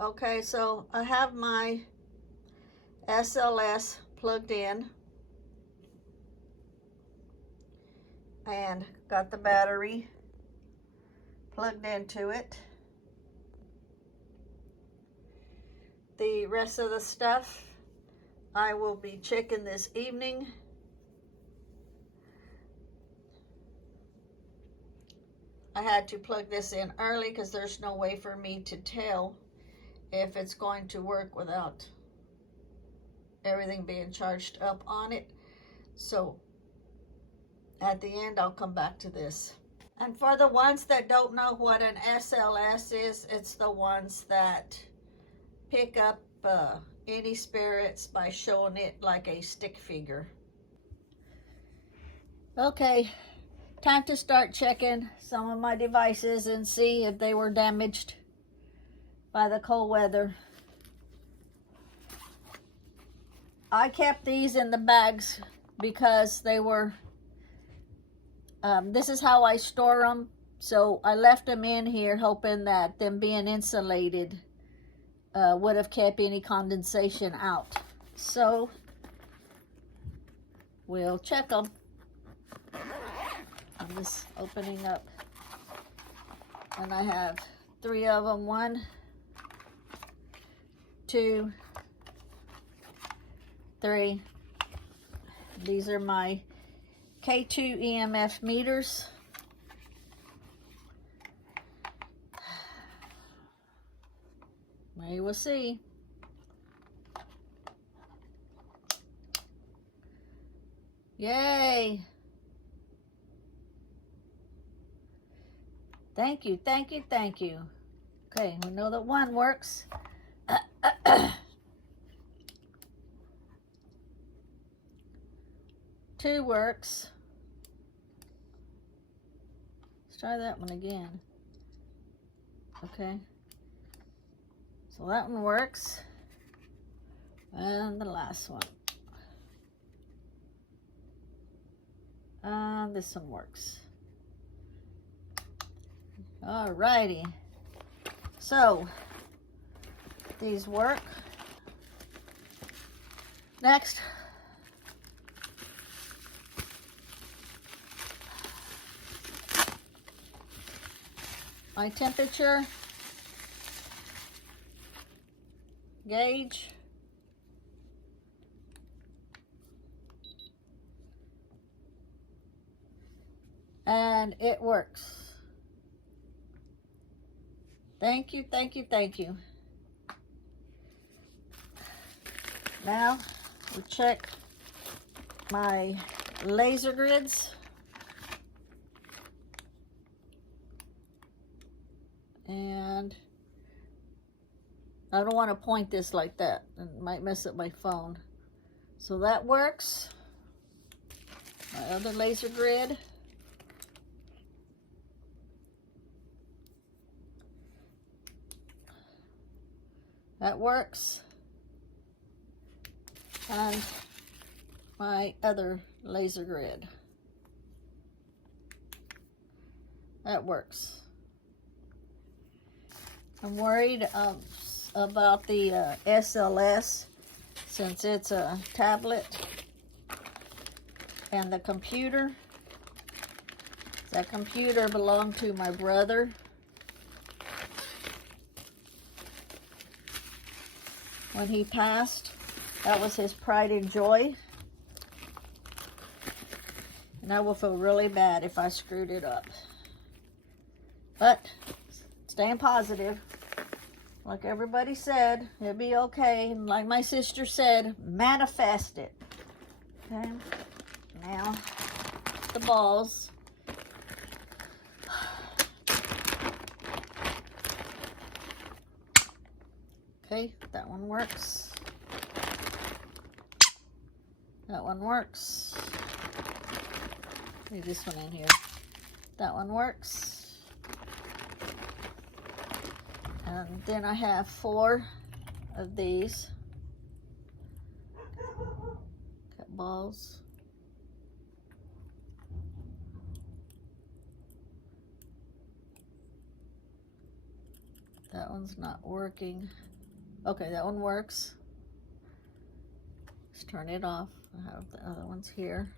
Okay, so I have my SLS plugged in and got the battery plugged into it. The rest of the stuff I will be checking this evening. I had to plug this in early because there's no way for me to tell if it's going to work without everything being charged up on it. So at the end, I'll come back to this. And for the ones that don't know what an SLS is, it's the ones that pick up any spirits by showing it like a stick figure. Okay, time to start checking some of my devices and see if they were damaged by the cold weather. I kept these in the bags because they were, this is how I store them. So I left them in here hoping that them being insulated would have kept any condensation out. So we'll check them. I'm just opening up. And I have 3 of them. 1, 2, 3. These are my K2 EMF meters. We will see. Yay! Thank you, thank you, thank you. Okay, we know that 1 works. 2 works. Let's try that one again. Okay. So that one works. And the last one. And this one works. Alrighty. So, these work. Next. My temperature gauge. And it works. Thank you, thank you, thank you. Now we'll check my laser grids. And I don't want to point this like that. It might mess up my phone. So that works. My other laser grid. That works. And my other laser grid. That works. I'm worried about the SLS since it's a tablet and the computer. That computer belonged to my brother. When he passed, that was his pride and joy. And I will feel really bad if I screwed it up. But staying positive. Like everybody said, it'll be okay. And like my sister said, manifest it. Okay. Now, the balls. Okay, that one works. That one works. Leave this one in here. That one works. And then I have 4 of these. Cut balls. That one's not working. Okay, that one works. Let's turn it off. I have the other ones here.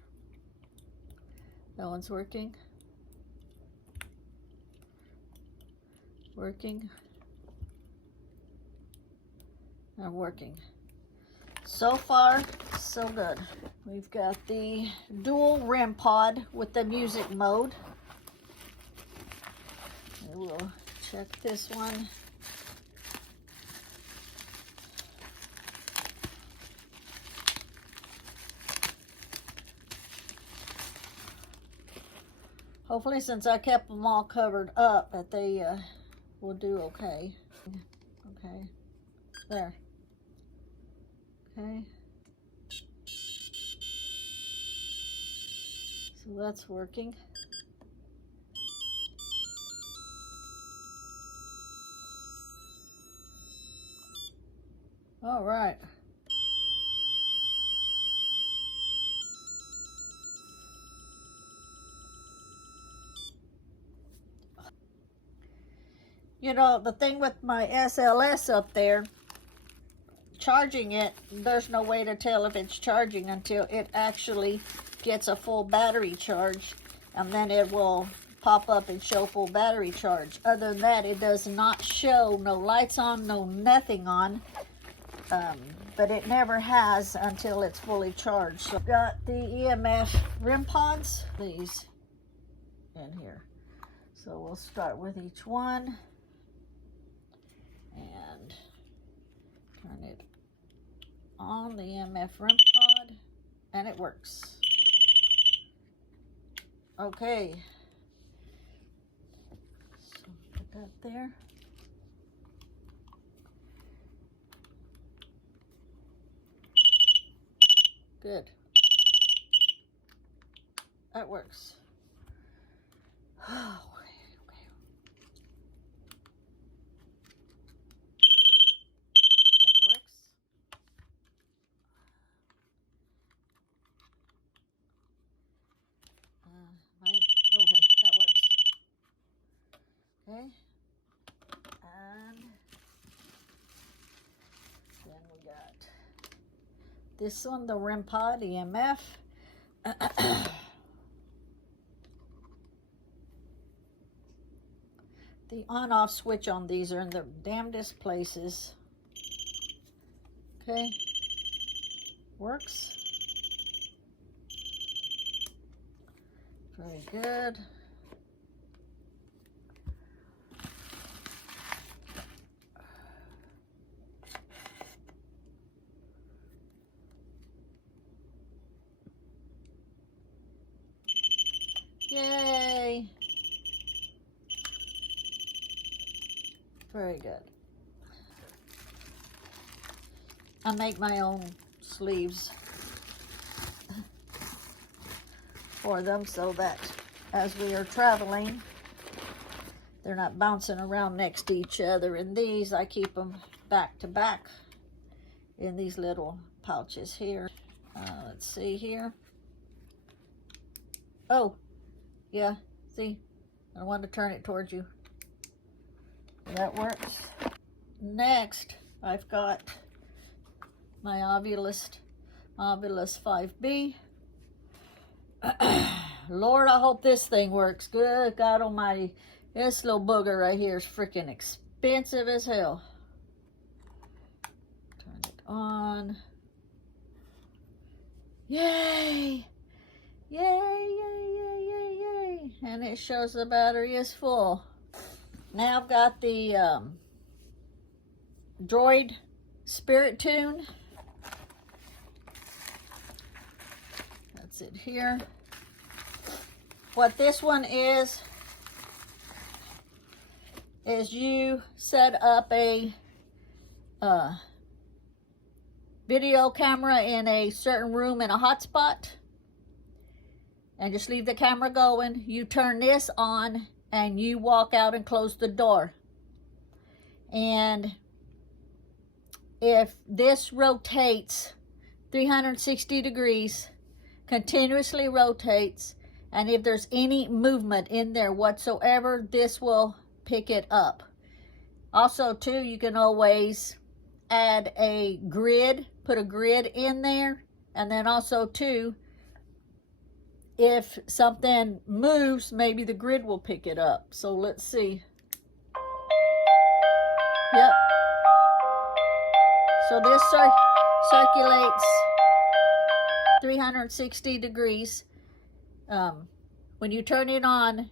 That one's working. Working. And working. So far, so good. We've got the dual REM pod with the music mode. And we'll check this one. Hopefully, since I kept them all covered up, that they will do okay. Okay, there. Okay. So that's working. All right. You know, the thing with my SLS up there, charging it, there's no way to tell if it's charging until it actually gets a full battery charge, and then it will pop up and show full battery charge. Other than that, it does not show, no lights on, no nothing on, but it never has until it's fully charged. So I've got the EMF REM pods, these in here. So we'll start with each one and turn it on the EMF REM pod, and it works. Okay, so put that there. Good. That works. Oh, okay. That works. Okay, that works. Okay. And then we got this one, the REM pod EMF. The on-off switch on these are in the damnedest places. Okay. Works. Very good. Yay! Very good. I make my own sleeves for them so that as we are traveling, they're not bouncing around next to each other. And these, I keep them back to back in these little pouches here. Let's see here. Oh, yeah, see, I want to turn it towards you. That works. Next, I've got my Ovulus 5B. Lord, I hope this thing works. Good God almighty. This little booger right here is freaking expensive as hell. Turn it on. Yay! Yay, yay, yay, yay, yay. And it shows the battery is full. Now I've got the Droid Spirit Tune. That's it here. What this one is you set up a video camera in a certain room in a hotspot, and just leave the camera going. You turn this on and you walk out and close the door. And if this rotates 360 degrees, continuously rotates, and if there's any movement in there whatsoever, this will pick it up. Also, too, you can always add a grid, put a grid in there. And then also, too, if something moves, maybe the grid will pick it up. So let's see. Yep. So this circulates 360 degrees. When you turn it on,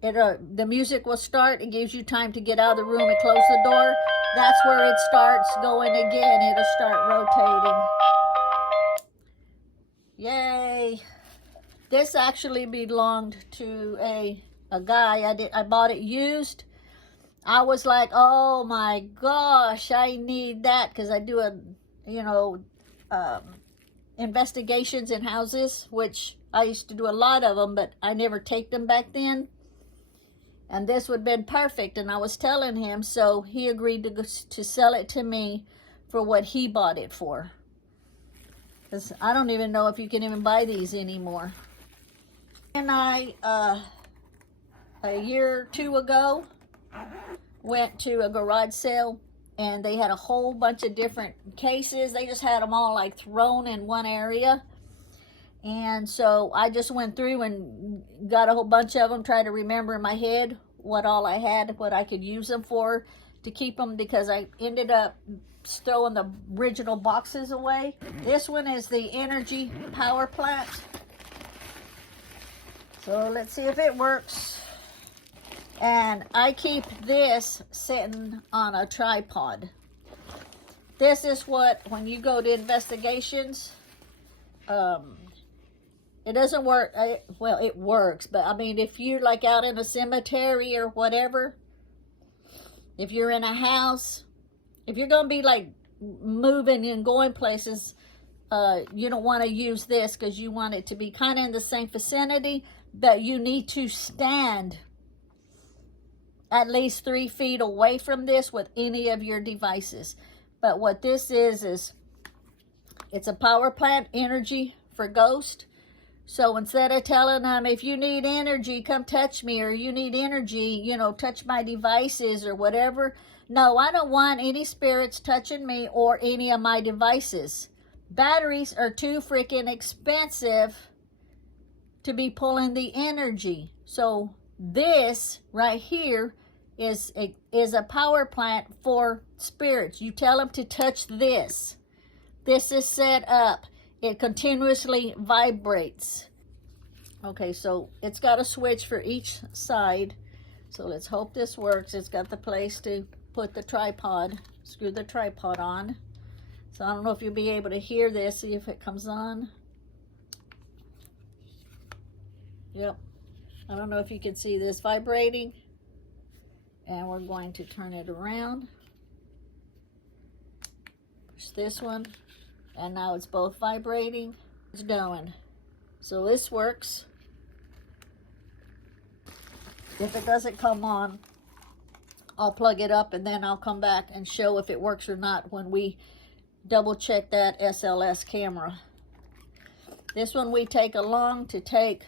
the music will start. It gives you time to get out of the room and close the door. That's where it starts going again. It'll start rotating. Yay. This actually belonged to a guy. I bought it used. I was like, oh my gosh, I need that, because I do investigations in houses, which I used to do a lot of them, but I never take them back then. And this would have been perfect. And I was telling him, so he agreed to sell it to me for what he bought it for. Because I don't even know if you can even buy these anymore. And I, a year or two ago, went to a garage sale, and they had a whole bunch of different cases. They just had them all like thrown in one area. And so I just went through and got a whole bunch of them, tried to remember in my head what all I had, what I could use them for, to keep them, because I ended up throwing the original boxes away. This one is the energy power plant. So let's see if it works. And I keep this sitting on a tripod. This is what, when you go to investigations, it doesn't work. Well, it works, but I mean, if you're like out in a cemetery or whatever, if you're in a house, if you're going to be like moving and going places, you don't want to use this, because you want it to be kind of in the same vicinity, but you need to stand at least 3 feet away from this with any of your devices. But what this is it's a power plant, energy for ghost. So instead of telling them, if you need energy, come touch me, or you need energy, touch my devices or whatever. No, I don't want any spirits touching me or any of my devices. Batteries are too freaking expensive to be pulling the energy. So this right here is a power plant for spirits. You tell them to touch this. This is set up. It continuously vibrates. Okay, so it's got a switch for each side. So let's hope this works. It's got the place to put the tripod, screw the tripod on. So I don't know if you'll be able to hear this. See if it comes on. Yep. I don't know if you can see this vibrating. And we're going to turn it around. Push this one. And now it's both vibrating. It's going. So this works. If it doesn't come on, I'll plug it up, and then I'll come back and show if it works or not when we double check that SLS camera. This one we take along to take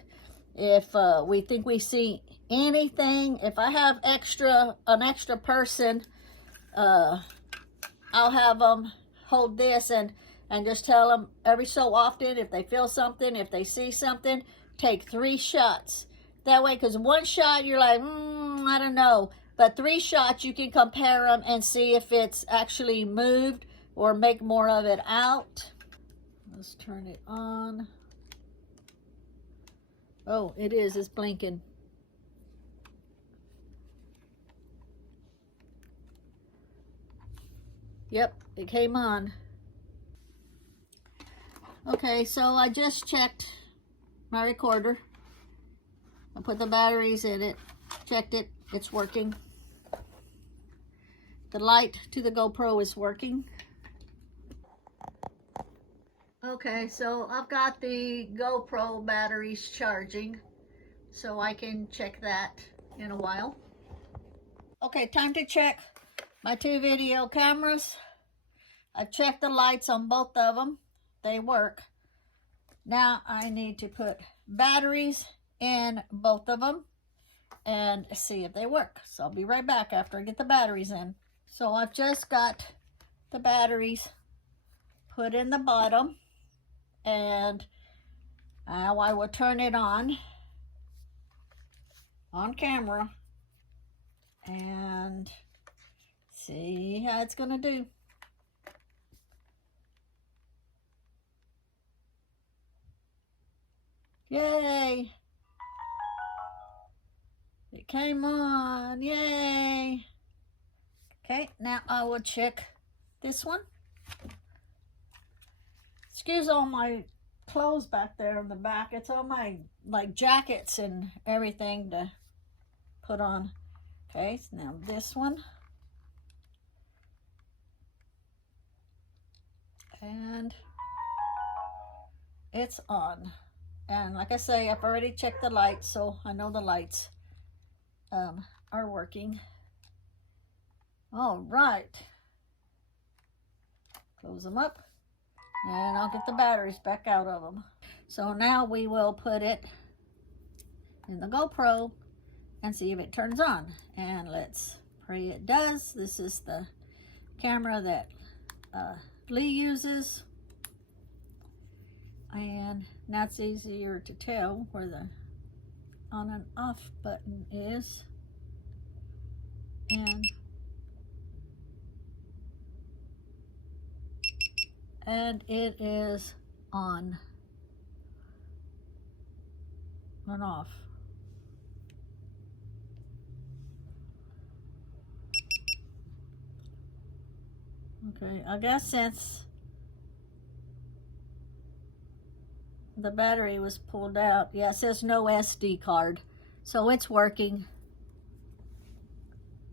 if we think we see anything. If I have an extra person, I'll have them hold this and just tell them every so often, if they feel something, if they see something, take 3 shots. That way, because 1 shot, you're like, I don't know. But 3 shots, you can compare them and see if it's actually moved or make more of it out. Let's turn it on. Oh, it is. It's blinking. Yep, it came on. Okay, so I just checked my recorder. I put the batteries in it, checked it, it's working. The light to the GoPro is working. Okay, so I've got the GoPro batteries charging, so I can check that in a while. Okay, time to check my 2 video cameras. I checked the lights on both of them. They work. Now I need to put batteries in both of them. and see if they work. So I'll be right back after I get the batteries in. So I've just got the batteries put in the bottom, and now I will turn it on camera and see how it's gonna do. Yay! It came on, yay! Okay, now I will check this one. Excuse all my clothes back there in the back. It's all my like jackets and everything to put on. Okay, so now this one. And it's on. And like I say, I've already checked the lights, so I know the lights are working. All right. Close them up, and I'll get the batteries back out of them. So now we will put it in the GoPro and see if it turns on. And let's pray it does. This is the camera that Lee uses. And now it's easier to tell where the on and off button is. And it is on and off. Okay, I guess since the battery was pulled out, yeah, it says no SD card, so it's working.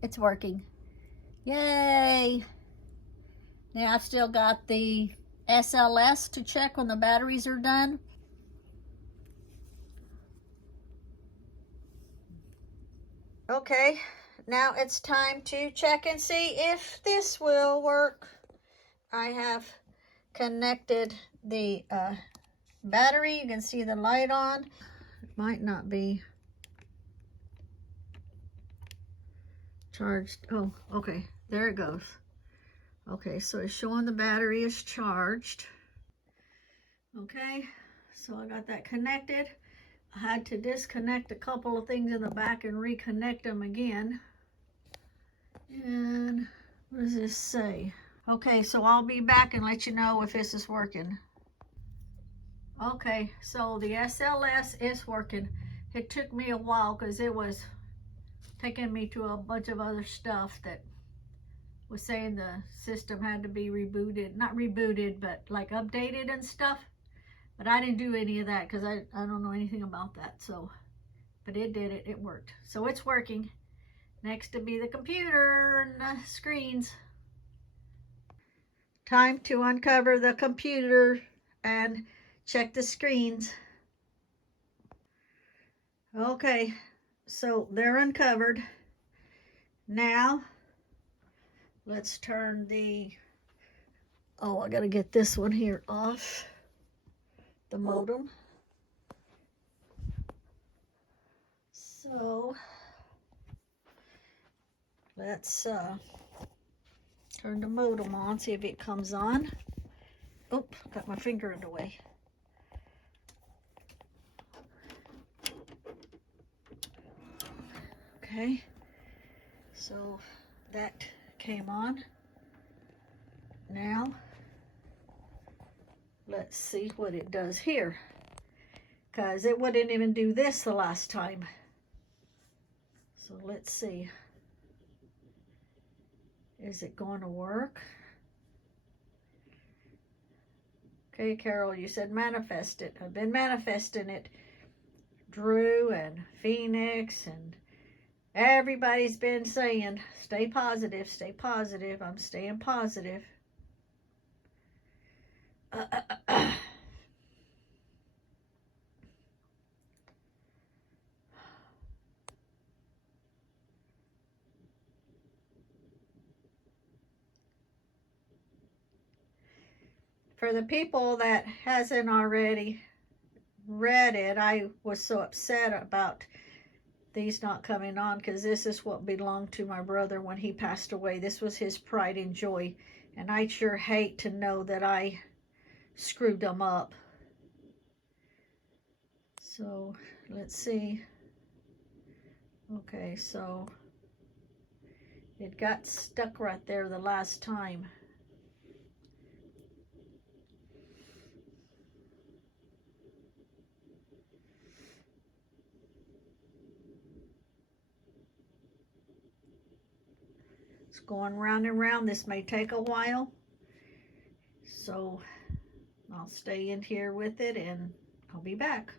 It's working. Yay! Now I've still got the SLS to check when the batteries are done. Okay, now it's time to check and see if this will work. I have connected the battery. You can see the light on. It might not be charged. Oh, okay, there it goes. Okay, so it's showing the battery is charged. Okay, so I got that connected. I had to disconnect a couple of things in the back and reconnect them again. And what does this say? Okay, so I'll be back and let you know if this is working. Okay, so the SLS is working. It took me a while because it was taking me to a bunch of other stuff that was saying the system had to be rebooted. Not rebooted, but like updated and stuff. But I didn't do any of that because I don't know anything about that. So, but it did it. It worked. So it's working. Next to be the computer and the screens. Time to uncover the computer and check the screens. Okay, so they're uncovered. Now, let's turn the, oh, I gotta get this one here off, the modem. So, let's turn the modem on, see if it comes on. Oh, got my finger in the way. Okay, so that came on. Now, let's see what it does here, because it wouldn't even do this the last time. So let's see. Is it going to work? Okay, Carol, you said manifest it. I've been manifesting it. Drew and Phoenix and everybody's been saying, stay positive, stay positive. I'm staying positive. For the people that hasn't already read it, I was so upset about these not coming on, because this is what belonged to my brother when he passed away. This was his pride and joy. And I'd sure hate to know that I screwed them up. So, let's see. Okay, so it got stuck right there the last time. It's going round and round. This may take a while. So I'll stay in here with it and I'll be back.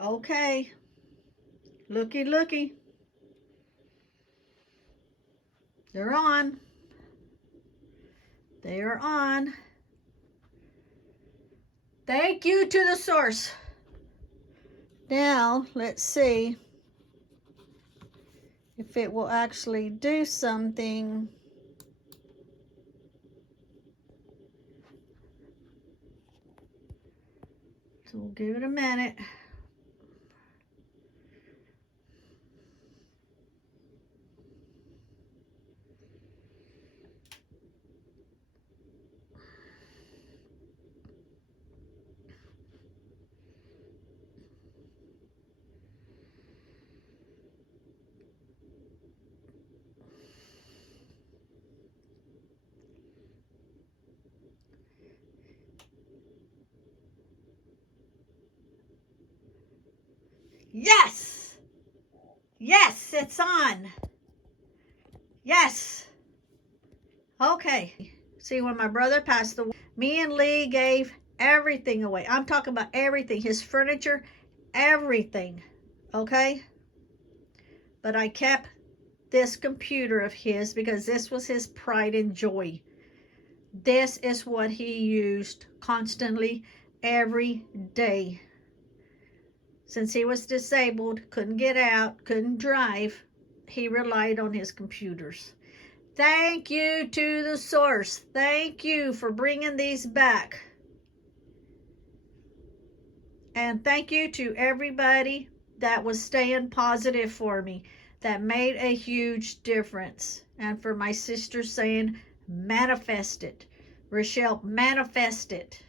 Okay. Looky, looky. They're on. They are on. Thank you to the source. Now, let's see if it will actually do something. So we'll give it a minute. Yes! Yes, it's on. Yes. Okay. See, when my brother passed away, me and Lee gave everything away. I'm talking about everything. His furniture, everything. Okay? But I kept this computer of his because this was his pride and joy. This is what he used constantly every day. Since he was disabled, couldn't get out, couldn't drive, he relied on his computers. Thank you to the source. Thank you for bringing these back. And thank you to everybody that was staying positive for me. That made a huge difference. And for my sister saying, manifest it. Racheale, manifest it.